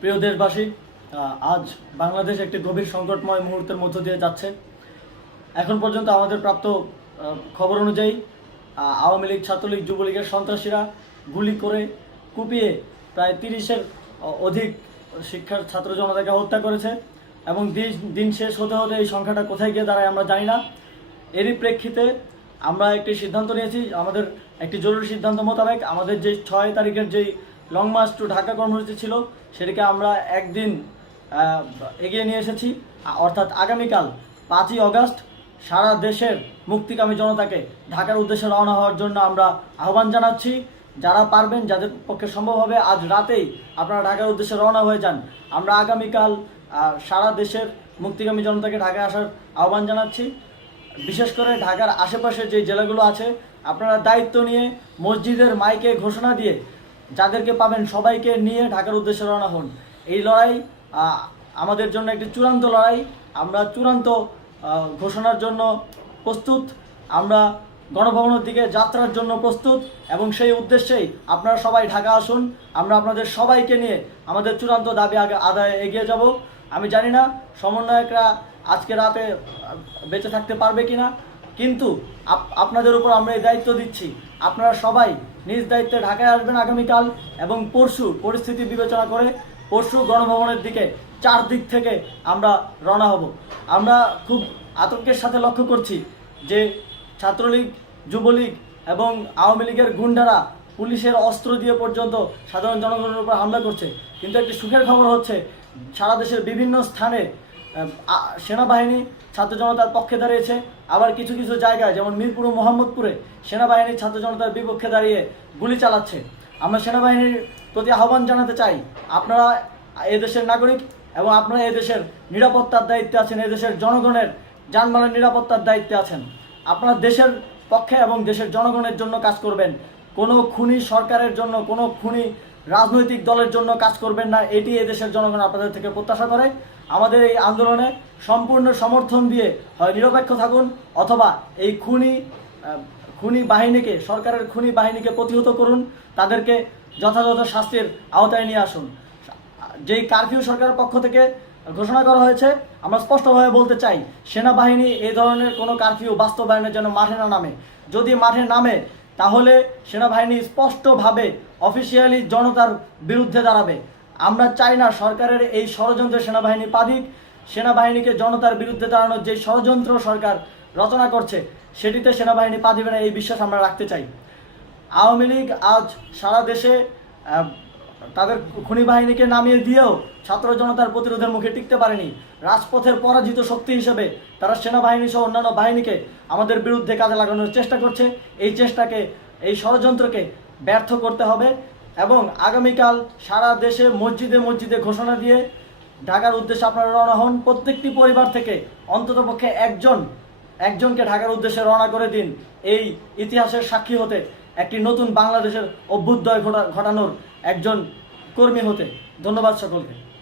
প্রিয় দেশবাসী, আজ বাংলাদেশ একটি গভীর সংকটময় মুহূর্তের মধ্য দিয়ে যাচ্ছে। এখন পর্যন্ত আমাদের প্রাপ্ত খবর অনুযায়ী আওয়ামী লীগ, ছাত্রলীগ, যুবলীগের সন্ত্রাসীরা গুলি করে কুপিয়ে প্রায় 30-এর অধিক শিক্ষার ছাত্র জনতাকে হত্যা করেছে এবং দিন শেষ হতে হতে এই সংখ্যাটা কোথায় গিয়ে দাঁড়ায় আমরা জানি না। এরই প্রেক্ষিতে আমরা একটি সিদ্ধান্ত নিয়েছি। আমাদের একটি জরুরি সিদ্ধান্ত মোতাবেক আমাদের যে 6 তারিখের যেই লং মার্চ টু ঢাকা কর্মসূচি ছিল সেটিকে আমরা একদিন এগিয়ে নিয়ে এসেছি। অর্থাৎ আগামীকাল 5ই অগাস্ট সারা দেশের মুক্তিকামী জনতাকে ঢাকার উদ্দেশ্যে রওনা হওয়ার জন্য আমরা আহ্বান জানাচ্ছি। যারা পারবেন, যাদের পক্ষে সম্ভব হবে, আজ রাতেই আপনারা ঢাকার উদ্দেশ্যে রওনা হয়ে যান। আমরা আগামীকাল সারা দেশের মুক্তিকামী জনতাকে ঢাকায় আসার আহ্বান জানাচ্ছি। বিশেষ করে ঢাকার আশেপাশে যে জেলাগুলো আছে, আপনারা দায়িত্ব নিয়ে মসজিদের মাইকে ঘোষণা দিয়ে যাদেরকে পাবেন সবাইকে নিয়ে ঢাকার উদ্দেশ্যে রওনা হন। এই লড়াই আমাদের জন্য একটি চূড়ান্ত লড়াই। আমরা চূড়ান্ত ঘোষণার জন্য প্রস্তুত। আমরা গণভবনের দিকে যাত্রার জন্য প্রস্তুত এবং সেই উদ্দেশ্যেই আপনারা সবাই ঢাকা আসুন। আমরা আপনাদের সবাইকে নিয়ে আমাদের চূড়ান্ত দাবি আদায়ে এগিয়ে যাব। আমি জানি না সমন্বয়করা আজকে রাতে বেঁচে থাকতে পারবে কিনা, কিন্তু আপনাদের উপর আমরা এই দায়িত্ব দিচ্ছি। আপনারা সবাই নিজ দায়িত্বে ঢাকায় আসবেন আগামীকাল এবং পরশু পরিস্থিতি বিবেচনা করে পরশু গণভবনের দিকে 4 দিক থেকে আমরা রওনা হব। আমরা খুব আতঙ্কের সাথে লক্ষ্য করছি যে ছাত্রলীগ, যুবলীগ এবং আওয়ামী লীগের গুন্ডারা পুলিশের অস্ত্র দিয়ে পর্যন্ত সাধারণ জনগণের উপর হামলা করছে। কিন্তু একটি সুখের খবর হচ্ছে, সারা দেশের বিভিন্ন স্থানে সেনাবাহিনী ছাত্র জনতার পক্ষে দাঁড়িয়েছে। আবার কিছু কিছু জায়গায় যেমন মিরপুর ও মোহাম্মদপুরে সেনাবাহিনী ছাত্র জনতার বিপক্ষে দাঁড়িয়ে গুলি চালাচ্ছে। আমরা সেনাবাহিনীর প্রতি আহ্বান জানাতে চাই, আপনারা এদেশের নাগরিক এবং আপনারা এদেশের নিরাপত্তার দায়িত্বে আছেন, এদেশের জনগণের যানবাহনের নিরাপত্তার দায়িত্বে আছেন। আপনারা দেশের পক্ষে এবং দেশের জনগণের জন্য কাজ করবেন। কোনো খুনি সরকারের জন্য, কোনো খুনি রাজনৈতিক দলের জন্য কাজ করবেন না। এটি এদেশের জনগণ আপনাদের থেকে প্রত্যাশা করে। আমাদের এই আন্দোলনে সম্পূর্ণ সমর্থন দিয়ে হয় নিরপেক্ষ থাকুন, অথবা এই খুনি বাহিনীকে, সরকারের খুনি বাহিনীকে প্রতিহত করুন, তাদেরকে যথাযথ শাস্তির আওতায় নিয়ে আসুন। যেই কারফিউ সরকারের পক্ষ থেকে ঘোষণা করা হয়েছে, আমরা স্পষ্টভাবে বলতে চাই, সেনাবাহিনী এই ধরনের কোনো কারফিউ বাস্তবায়নের জন্য মাঠে না নামে। যদি মাঠে নামে তাহলে সেনাবাহিনী স্পষ্টভাবে অফিসিয়ালি জনতার বিরুদ্ধে দাঁড়াবে। আমরা চাই না সরকারের এই ষড়যন্ত্রে সেনাবাহিনী পা দিক। সেনাবাহিনীকে জনতার বিরুদ্ধে দাঁড়ানোর যে ষড়যন্ত্র সরকার রচনা করছে সেটিতে সেনাবাহিনী পা দিবে না, এই বিশ্বাস আমরা রাখতে চাই। আওয়ামী লীগ আজ সারা দেশে তাদের খুনি বাহিনীকে নামিয়ে দিয়েও ছাত্র জনতার প্রতিরোধের মুখে টিকতে পারেনি। রাজপথের পরাজিত শক্তি হিসেবে তারা সেনাবাহিনী সহ অন্যান্য বাহিনীকে আমাদের বিরুদ্ধে কাজে লাগানোর চেষ্টা করছে। এই চেষ্টাকে, এই ষড়যন্ত্রকে ব্যর্থ করতে হবে এবং আগামীকাল সারা দেশে মসজিদে মসজিদে ঘোষণা দিয়ে ঢাকার উদ্দেশ্যে আপনারা রওনা হন। প্রত্যেকটি পরিবার থেকে অন্ততপক্ষে একজনকে ঢাকার উদ্দেশ্যে রওনা করে দিন, এই ইতিহাসের সাক্ষী হতে, একটি নতুন বাংলাদেশের অভ্যুদয় ঘটানোর একজন কর্মী হতে। ধন্যবাদ সকলকে।